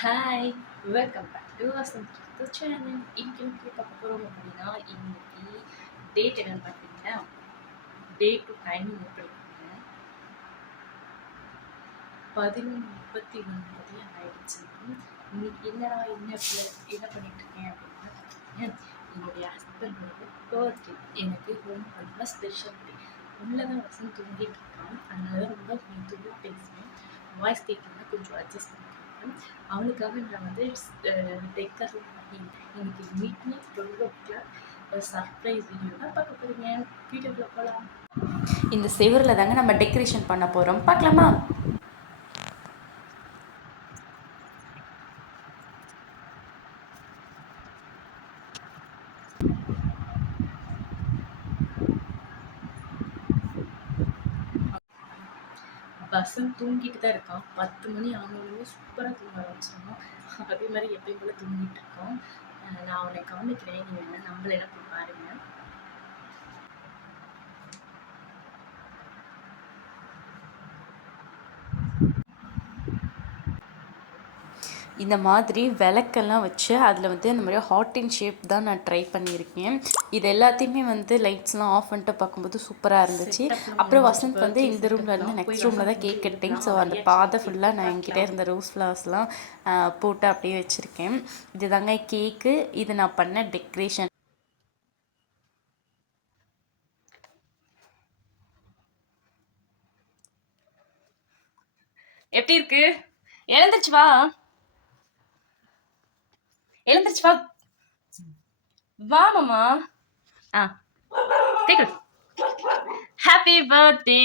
Hi, welcome back to Vasanth channel. இன்னைக்கு பார்க்க போகிறோம் அப்படின்னா, இன்னைக்கு டேட் என்னன்னு பார்த்தீங்கன்னா, டேட்டு டைமிங் எப்படி இருக்குங்க 11:39 ஆயிடுச்சு. இன்னைக்கு என்னடா என்ன பண்ணிட்டு இருக்கேன் அப்படின்னா பார்த்தீங்கன்னா, என்னுடைய ஹஸ்பண்டோட பர்த்டே. எனக்கு ரொம்ப ஸ்பெஷல் டே. உள்ளதான் வசந்த் தூங்கிட்டு இருக்கான். அதனால ரொம்ப மெதுவாக பேசுவேன். வாய்ஸ் கேட்கணும்னா கொஞ்சம் அட்ஜஸ்ட் பண்ணிக்கோங்க. அவனுக்காக நான் வந்து டெக்கரேட் பண்ணி இன்னைக்கு meet me 12 o'clock surprise video தான் பார்க்க போகிறீங்க. வீடியோக்குள்ள போகலாம். இந்த செவரில் தாங்க நம்ம டெக்கரேஷன் பண்ண போகிறோம். பார்க்கலாமா? வசந்த் தூங்கிட்டு தான் இருக்கான். 10 மணி ஆனாலும் சூப்பராக தூங்க ஆரம்பிச்சிடணும். அதே மாதிரி எப்பயும் போல தூங்கிட்டு இருக்கோம். நான் அவனை கவனிக்கிறேன். நீங்கள் என்ன நம்மள என்ன போய் பாருங்க. இந்த மாதிரி விளக்கெல்லாம் வச்சு அதில் வந்து இந்த மாதிரி ஹார்ட் இன் ஷேப் தான் நான் ட்ரை பண்ணியிருக்கேன். இது எல்லாத்தையுமே வந்து லைட்ஸ்லாம் ஆஃப் பண்ணிட்டு பார்க்கும்போது சூப்பராக இருந்துச்சு. அப்புறம் வசந்த் வந்து இந்த ரூமில் இருந்து நெக்ஸ்ட் ரூமில் தான் கேக் கட்டிங். ஸோ அந்த பாதை ஃபுல்லாக நான் என்கிட்ட இருந்த ரோஸ் ஃப்ளவர்ஸ்லாம் போட்டு அப்படியே வச்சுருக்கேன். இது தாங்க கேக்கு. இது நான் பண்ண டெக்கரேஷன். எப்படி இருக்கு? எழுந்துச்சு வா, எழுந்துருச்சு வா, வா மாமா. கேக்குது. Happy birthday.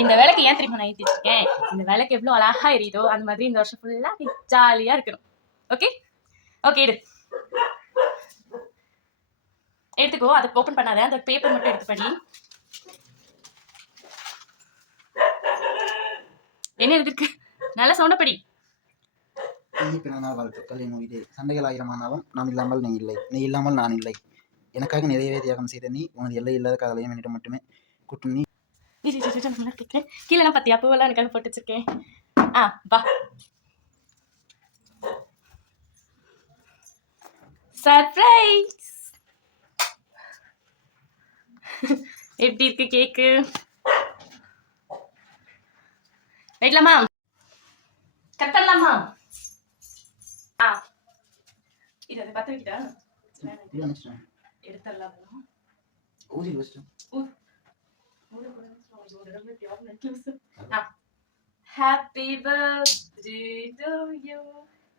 இந்த விளக்கு ஏன் தெரியுமா நான் ஏற்றி வச்சிருக்கேன்? இந்த விளக்கு எவ்வளோ அழகா எரியுதோ அந்த மாதிரி இந்த வருஷம் ஃபுல்லா ஜாலியா இருக்கணும். ஓகே ஓகே, எடுத்துக்கோ. அதை ஓப்பன் பண்ணாத, அந்த பேப்பர் மட்டும் எடுத்து படி. என்ன எழுதிருக்கு? நல்ல சவுண்ட படி. பிறந்தநாள் வாழ்த்துக்கள். என் உயிரே, சண்டைகள் ஆயிரமானாலும் நான் இல்லாமல் நீ இல்லை, நீ இல்லாமல் நான் இல்லை. எனக்காக நிறையவே தியாகம் செய்த நீ, உனது எல்லை இல்லாத காதலையும் என்னிடம் மட்டுமே கூட்டும் நீ. கீழே பத்தியா பூவெல்லாம் எனக்காக போட்டு வச்சிருக்கேன். வா. சர்ப்ரைஸ். எப்படி இருக்கு கேக்கு? வெயிட்லாமா? கட் பண்ணலாமா? இது அதை பத்த வைக்கிட்டா எடுத்துடலாம். ஊதி வச்சிட்டேன். Happy birthday to you,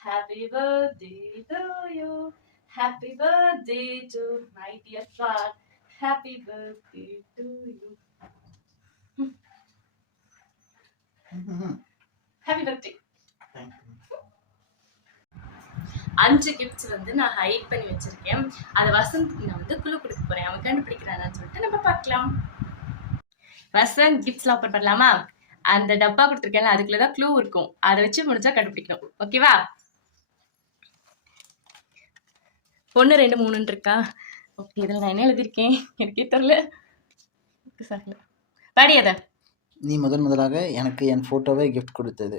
happy birthday to you, happy birthday to my dear friend, happy birthday to you, happy birthday. 5 gifts வந்து நான் ஹைட் பண்ணி வச்சிருக்கேன். அதை வசந்த் நான் வந்து குழு கொடுக்க போறேன். அவன் கண்டுபிடிக்கிறான்னு சொல்லிட்டு நம்ம பார்க்கலாம். வசந்த் கிஃப்ட்ஸ்லாம் ஓப்பன் பண்ணலாமா? அந்த டப்பா கொடுத்துருக்கேன்ல, அதுக்குள்ளதான் க்ளூ இருக்கும். அதை வச்சு முடிஞ்சா கண்டுபிடிக்கணும். ஓகேவா? 1 2 3 இருக்கா? ஓகே, இதில் நான் என்ன எழுதியிருக்கேன் எனக்கே தெரியல. படி அத. நீ முதலாக எனக்கு என் போட்டோவை கிஃப்ட் கொடுத்தது.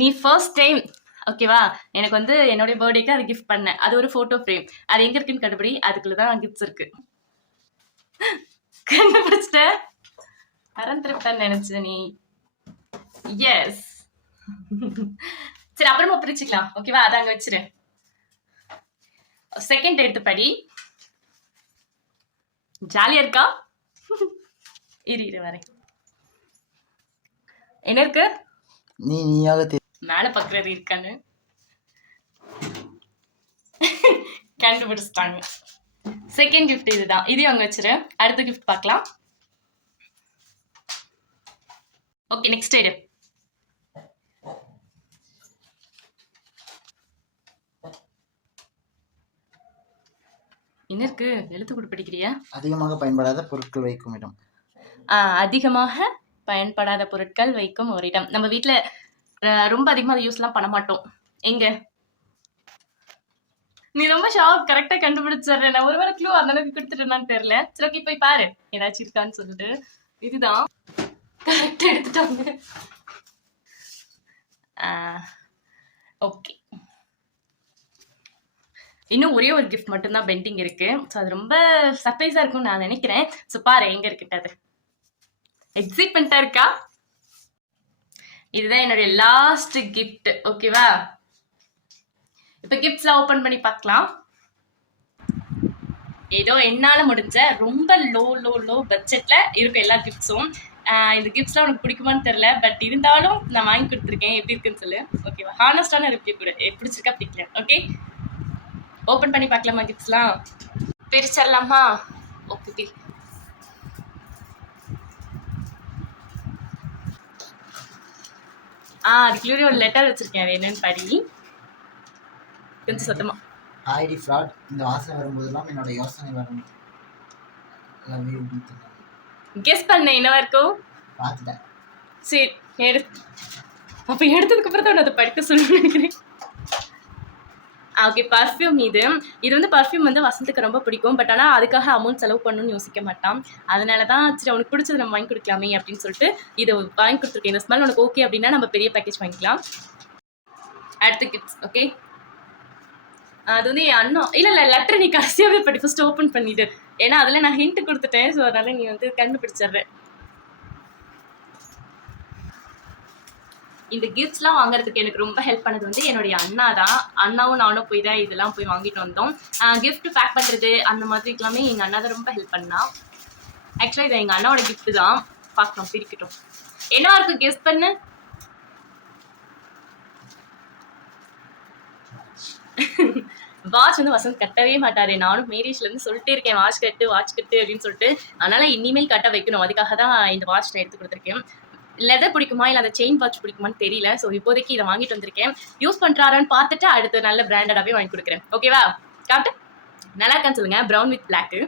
நீ ஃபர்ஸ்ட் டைம் ஓகேவா எனக்கு வந்து என்னுடைய பர்த்டேக்கு அது கிஃப்ட் பண்ணேன். அது ஒரு போட்டோ ஃப்ரேம். அது எங்க இருக்குன்னு கண்டுபிடி. அதுக்குள்ளதான் கிஃப்ட்ஸ் இருக்கு. கண்டுபிடிச்சிட்ட? மறந்துருப்பேன்னு நினைச்ச நீ. எஸ். சரி, அப்புறமா பிரிச்சுக்கலாம். ஓகேவா? அதை அங்க வச்சிரு. செகண்ட் எடுத்து படி. ஜாலியா இருக்கா? இரு வரேன். என்ன இருக்கு? நீயாக மேல பக்குறது இருக்கான்னு கண்டுபிடிச்சிட்டாங்க. செகண்ட் கிஃப்ட் இதுதான். இதையும் அங்க வச்சிரு. அடுத்த கிஃப்ட் பார்க்கலாம். ஓகே, நெக்ஸ்ட் எடு. என்ன இருக்கு? எழுத்து கூட படிக்கிறியா? அதிகமாக பயன்படாத பொருட்கள் வைக்கும் இடம். அதிகமாக பயன்படாத பொருட்கள் வைக்கும் ஒரு இடம். நம்ம வீட்டுல ரொம்ப அதிகமா அதை யூஸ்லாம் பண்ண மாட்டோம். எங்க? நீ ரொம்ப ஷார்ப், கரெக்டா கண்டுபிடிச்சிடுற. நான் ஒருவேளை க்ளூ அந்த அளவுக்கு கொடுத்துட்டேன்னு தெரியல. சரி, ஓகே, போய் பாரு ஏதாச்சும் இருக்கான்னு சொல்லிட்டு. இதுதான் கரெக்டா எடுத்துட்டாங்க. ஓகே, இன்னும் ஒரே ஒரு கிஃப்ட் மட்டும்தான் பெண்டிங் இருக்கு. ஸோ அது ரொம்ப சர்ப்ரைஸா இருக்கும்னு நான் நினைக்கிறேன். ஸோ பாரு எங்க இருக்கிட்ட அது. எக்ஸைட்மெண்ட்டா இருக்கா? இதுதான் என்னுடைய லாஸ்ட் கிஃப்ட். ஓகேவா? இப்ப கிஃப்ட்ஸ்லாம் ஓபன் பண்ணி பார்க்கலாம். ஏதோ என்னால முடிஞ்ச ரொம்ப லோ பட்ஜெட்ல இருக்கும் எல்லா கிஃப்ட்ஸும். இந்த கிஃப்ட்ஸ்லாம் உனக்கு பிடிக்குமான்னு தெரியல, பட் இருந்தாலும் நான் வாங்கி கொடுத்துருக்கேன். எப்படி இருக்குன்னு சொல்லு. ஓகேவா? ஹானஸ்டான ரிவ்யூ கூட பிடிச்சிருக்கா பிடிக்கல. ஓகே, ஓபன் பண்ணி பார்க்கலாமா? கிஃப்ட்ஸ்லாம் பிரிச்சிடலாமா? ஓகே, அதுக்குள்ளே ஒரு லெட்டர் வச்சிருக்கேன். அது என்னன்னு படி கொஞ்சம் சத்தமா. ID fraud. இந்த வாசனை வரும்போதெல்லாம் என்னோட யோசனை வரும். கெஸ் பண்ண என்னவா இருக்கும்? பார்த்துட்டேன். சரி, அப்ப எடுத்ததுக்கு அப்புறம் தான் அதை படிக்க சொல்லணும்னு நினைக்கிறேன். Okay, perfume. இது வந்து பர்ஃப்யூம் வந்து வசந்துக்கு ரொம்ப பிடிக்கும். பட் ஆனால் அதுக்காக அமௌண்ட் செலவு பண்ணணும்னு யோசிக்க மாட்டான். அதனால தான் சரி அவனுக்கு பிடிச்சது நம்ம வாங்கி கொடுக்கலாமே அப்படின்னு சொல்லிட்டு இதை வாங்கி கொடுத்துருக்கேன். இந்த ஸ்மெல் உனக்கு ஓகே அப்படின்னா நம்ம பெரிய பேக்கேஜ் வாங்கிக்கலாம். அடுத்த கிஃப்ட்ஸ். ஓகே, அது வந்து என் அண்ணா இல்லை லெட்டர் நீ கடைசியாகவே படி, ஃபர்ஸ்ட் ஓப்பன் பண்ணிட்டு. ஏன்னா அதில் நான் ஹிண்ட் கொடுத்துட்டேன். ஸோ அதனால நீ வந்து கண்டுபிடிச்சிடுற. இந்த கிஃப்ட்ஸ்லாம் வாங்குறதுக்கு எனக்கு ரொம்ப ஹெல்ப் பண்ணது வந்து என்னுடைய அண்ணா தான். அண்ணாவும் நானும் போய் தான் இதெல்லாம் போய் வாங்கிட்டு வந்தோம். கிஃப்ட் பேக் பண்ணுறது அந்த மாதிரி எல்லாமே எங்கள் அண்ணா தான் ரொம்ப ஹெல்ப் பண்ணா. ஆக்சுவலாக இது எங்கள் அண்ணாவோட கிஃப்ட் தான். பார்க்கலாம், பிரிக்கட்டும். என்னவா இருக்கும் கெஸ் பண்ணு. வாட்ச் வந்து வசந்த் கட்டவே மாட்டாரு. நானும் மேரேஜ்ல இருந்து சொல்லிட்டே இருக்கேன் வாட்ச் கட்டு அப்படின்னு சொல்லிட்டு. அதனால இனிமேல் கட்ட வைக்கணும். அதுக்காக தான் இந்த வாட்ச் நான் எடுத்து கொடுத்துருக்கேன். லெதர் பிடிக்குமா இல்லை அந்த செயின் வாட்ச் பிடிக்குமான்னு தெரியல. ஸோ இப்போதைக்கு இதை வாங்கிட்டு வந்திருக்கேன். யூஸ் பண்ணுறாரான்னு பார்த்துட்டு அடுத்து நல்ல பிராண்டடாகவே வாங்கி கொடுக்குறேன். ஓகேவா? காட்டு நல்லா இருக்கான்னு சொல்லுங்க. Brown with block.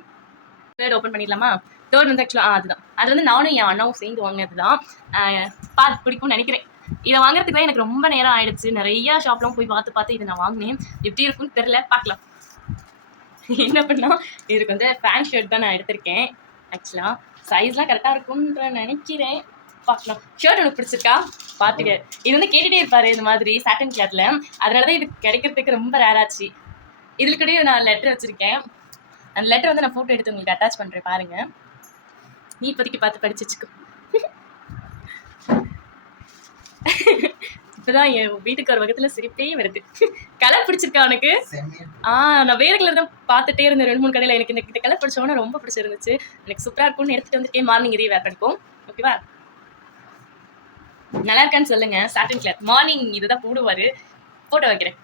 Third open பண்ணிடலாமா? தேர்ட் வந்து ஆக்சுவலாக அதுதான். அது வந்து நானும் என் அண்ணாவும் சேர்ந்து வாங்கினது தான். பார்த்து பிடிக்கும்னு நினைக்கிறேன். இதை வாங்குறதுக்கு தான் எனக்கு ரொம்ப நேரம் ஆயிடுச்சு. நிறைய ஷாப்லாம் போய் பார்த்து இதை நான் வாங்கினேன். எப்படி இருக்குன்னு தெரியல, பார்க்கலாம். என்ன பண்ணா இதுக்கு வந்து பேண்ட் ஷர்ட் தான் நான் எடுத்திருக்கேன். ஆக்சுவலாக சைஸ்லாம் கரெக்டாக இருக்கும்ன்ற நினைக்கிறேன். பார்க்கலாம். ஷர்ட் உனக்கு பிடிச்சிருக்கா? பார்த்துக்க. இது வந்து கேட்டுகிட்டே இருப்பாரு இந்த மாதிரி சாட்டன் கிளாத்ல. அதனால தான் இது கிடைக்கிறதுக்கு ரொம்ப ரேர் ஆச்சு. இதில் கூட நான் லெட்டர் வச்சுருக்கேன். அந்த லெட்டர் வந்து நான் ஃபோட்டோ எடுத்து உங்களுக்கு அட்டாச் பண்ணுறேன், பாருங்க. நீ இப்போதைக்கு பார்த்து படிச்சு வச்சுக்கோ. இப்பதான் என் வீட்டுக்கு ஒரு வகத்துல சிரிப்பே வருது. கலர் பிடிச்சிருக்கா உனக்கு? நான் வேற கலர் தான் பார்த்துட்டே இருந்தேன் 2-3 கடையில. எனக்கு இந்த கலர் பிடிச்சவொன்னே ரொம்ப பிடிச்சிருந்துச்சு. எனக்கு சூப்பரா இருக்கும்னு எடுத்துட்டு வந்துட்டேன். மார்னிங் இதே வேர் பண்ணிக்கும். ஓகேவா? நல்லா இருக்கான்னு சொல்லுங்க. Satin cloth. மார்னிங் இதுதான் போடுவாரு. போட்டோ வைக்கிறேன்.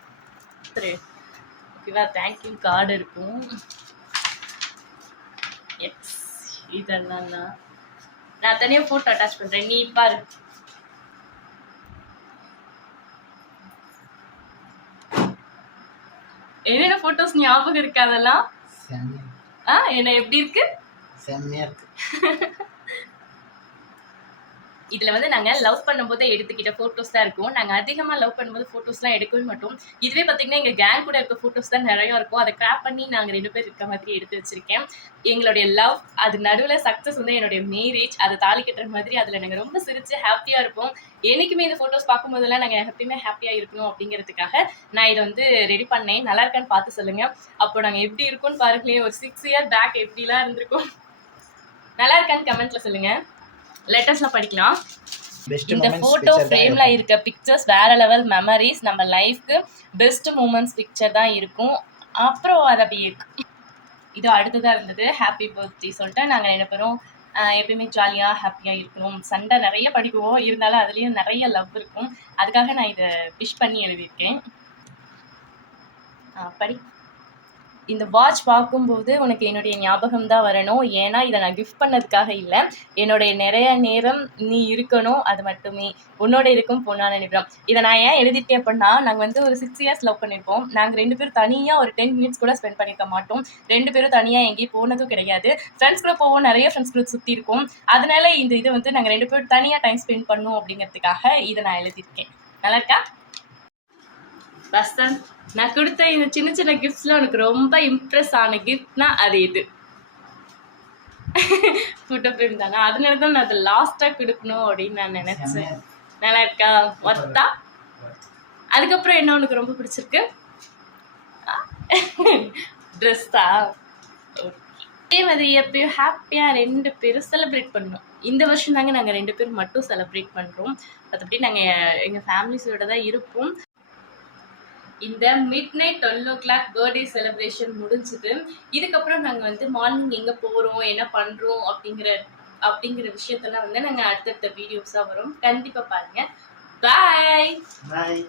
ஓகேவா? தேங்க்யூ கார்டு இருக்கும். எஸ், இதெல்லாம் நான் தனியாக போட்டோ அட்டாச் பண்றேன். நீ பாரு. என்னென்ன போட்டோஸ் ஞாபகம் இருக்கு அதெல்லாம்? என்ன எப்படி இருக்கு? செம்மையா இருக்கு. இதுல வந்து நாங்க லவ் பண்ணும்போது எடுத்துக்கிட்ட போட்டோஸ் தான் இருக்கும். நாங்க அதிகமா லவ் பண்ணும்போது போட்டோஸ்லாம் எடுக்கவே மாட்டோம். இதுவே பாத்தீங்கன்னா எங்க கேங் கூட இருக்க போட்டோஸ் தான் நிறைய இருக்கும். அதை கிராப் பண்ணி நாங்க 2 பேர் இருக்க மாதிரி எடுத்து வச்சிருக்கேன். எங்களுடைய லவ் அது நடுவுல சக்சஸ் வந்து என்னுடைய மேரேஜ், அதை தாலி கட்டுற மாதிரி அதுல நாங்க ரொம்ப சிரிச்சு ஹாப்பியா இருப்போம். என்னைக்குமே இந்த போட்டோஸ் பார்க்கும்போதெல்லாம் நாங்க எப்பயுமே ஹாப்பியா இருக்கணும் அப்படிங்கிறதுக்காக நான் இதை வந்து ரெடி பண்ணேன். நல்லா இருக்கான்னு பார்த்து சொல்லுங்க. அப்போ நாங்க எப்படி இருக்கும்னு பாருங்களேன். ஒரு 6 year பேக் எப்படிலாம் இருந்திருக்கும். நல்லா இருக்கான்னு கமெண்ட்ல சொல்லுங்க. லெட்டர்ஸ்லாம் படிக்கலாம். இந்த போட்டோ ஃப்ரேம்ல இருக்க பிக்சர்ஸ் வேற லெவல் மெமரிஸ். நம்ம லைஃப்க்கு பெஸ்ட் மூமெண்ட்ஸ் பிக்சர் தான் இருக்கும். அப்புறம் அது அப்படியே இருக்கு. இது அடுத்ததாக இருந்தது. ஹாப்பி பர்த்டே சொல்லிட்டு நாங்கள் 2 பேரும் எப்பயுமே ஜாலியாக ஹாப்பியாக இருக்கணும். சண்டை நிறைய படிக்குவோம், இருந்தாலும் அதுலேயும் நிறைய லவ் இருக்கும். அதுக்காக நான் இதை விஷ் பண்ணி எழுதியிருக்கேன். படி. இந்த வாட்ச் பார்க்கும்போது உனக்கு என்னுடைய ஞாபகம் தான் வரணும். ஏன்னா இதை நான் கிஃப்ட் பண்ணதுக்காக இல்லை, என்னுடைய நிறைய நேரம் நீ இருக்கணும், அது மட்டுமே. உன்னோட இருக்கும் பொண்ணான நிமிடம். இதை நான் ஏன் எழுதிட்டேன் அப்படின்னா, நாங்கள் வந்து ஒரு 6 years லவ் பண்ணியிருப்போம். நாங்கள் 2 பேரும் தனியாக ஒரு 10 minutes கூட ஸ்பெண்ட் பண்ணியிருக்க மாட்டோம். 2 பேரும் தனியாக எங்கேயும் போனதும் கிடையாது. ஃப்ரெண்ட்ஸ் கூட போவோம், நிறைய ஃப்ரெண்ட்ஸ் கூட சுற்றி இருக்கோம். அதனால இந்த இது வந்து நாங்கள் 2 பேரும் தனியாக டைம் ஸ்பெண்ட் பண்ணணும் அப்படிங்கிறதுக்காக இதை நான் எழுதியிருக்கேன். நல்லா இருக்கா? வசந்த், நான் கொடுத்த இந்த சின்ன சின்ன கிஃப்ட்ஸ்ல உனக்கு ரொம்ப இம்ப்ரெஸ் ஆன கிஃப்ட்னா அது இது. ஃபோட்டோ ஃப்ரேம் தானே, அதனால தான் நான் அதை லாஸ்ட்டாக கொடுக்கணும் அப்படின்னு நான் நினைச்சேன். நல்லா இருக்கா? ஒர்த்தா? அதுக்கப்புறம் என்ன உனக்கு ரொம்ப பிடிச்சிருக்கு? ட்ரெஸ்ஸா? ஓகே, அது எப்பயும் ஹாப்பியாக 2 பேரும் செலிப்ரேட் பண்ணோம். இந்த வருஷம் தாங்க நாங்கள் 2 பேரும் மட்டும் செலிப்ரேட் பண்ணுறோம். மற்றபடி நாங்கள் எங்கள் ஃபேமிலிஸோட தான் இருப்போம். இந்த மிட்நைட் 12 பர்த்டே செலிப்ரேஷன் முடிஞ்சுது. இதுக்கப்புறம் நாங்கள் வந்து மார்னிங் எங்கே போகிறோம், என்ன பண்ணுறோம் அப்படிங்கிற விஷயத்தெல்லாம் வந்து நாங்கள் அடுத்தடுத்த வீடியோஸாக வரும். கண்டிப்பாக பாருங்கள். பாய்.